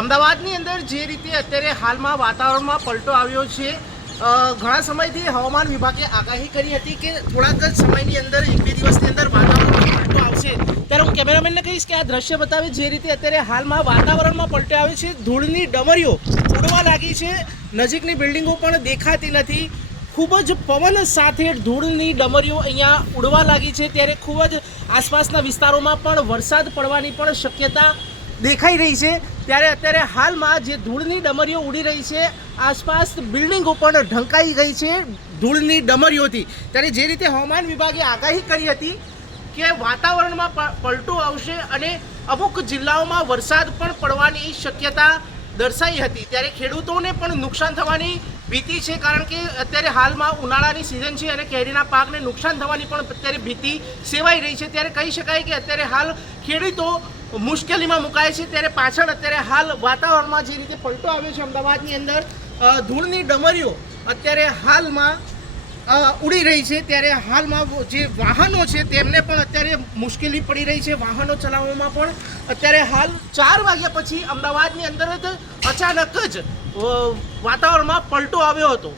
અમદાવાદની અંદર જે રીતે અત્યારે હાલમાં વાતાવરણમાં પલટો આવ્યો છે, ઘણા સમયથી હવામાન વિભાગે આગાહી કરી હતી કે થોડાક જ સમયની અંદર 1-2 દિવસની અંદર વાતાવરણમાં પલટો આવશે। ત્યારે હું કેમેરામેનને કહીશ કે આ દ્રશ્ય બતાવે જે રીતે અત્યારે હાલમાં વાતાવરણમાં પલટો આવે છે, ધૂળની ડમરીઓ ઉડવા લાગી છે, નજીકની બિલ્ડિંગો પણ દેખાતી નથી, ખૂબ જ પવન સાથે ધૂળની ડમરીઓ અહીંયા ઉડવા લાગી છે। ત્યારે ખૂબ જ આસપાસના વિસ્તારોમાં પણ વરસાદ પડવાની પણ શક્યતા દેખાઈ રહી છે। ત્યારે અત્યારે હાલમાં જે ધૂળની ડમરીઓ ઉડી રહી છે, આસપાસ બિલ્ડિંગો પણ ઢંકાઈ ગઈ છે ધૂળની ડમરીઓથી। ત્યારે જે રીતે હવામાન વિભાગે આગાહી કરી હતી કે વાતાવરણમાં પલટો આવશે અને અમુક જિલ્લાઓમાં વરસાદ પણ પડવાની શક્યતા દર્શાવી હતી, ત્યારે ખેડૂતોને પણ નુકસાન થવાની ભીતિ છે, કારણ કે અત્યારે હાલમાં ઉનાળાની સિઝન છે અને કેરીના પાકને નુકસાન થવાની પણ અત્યારે ભીતિ સેવાઈ રહી છે। ત્યારે કહી શકાય કે અત્યારે હાલ ખેડૂતો મુશ્કેલીમાં મુકાય છે। ત્યારે પાછળ અત્યારે હાલ વાતાવરણમાં જે રીતે પલટો આવ્યો છે અમદાવાદની અંદર, ધૂળની ડમરીઓ અત્યારે હાલમાં ઉડી રહી છે। ત્યારે હાલમાં જે વાહનો છે તેમને પણ અત્યારે મુશ્કેલી પડી રહી છે, વાહનો ચલાવવામાં પણ અત્યારે હાલ 4 વાગ્યા પછી અમદાવાદની અંદર જ અચાનક જ વાતાવરણમાં પલટો આવ્યો હતો।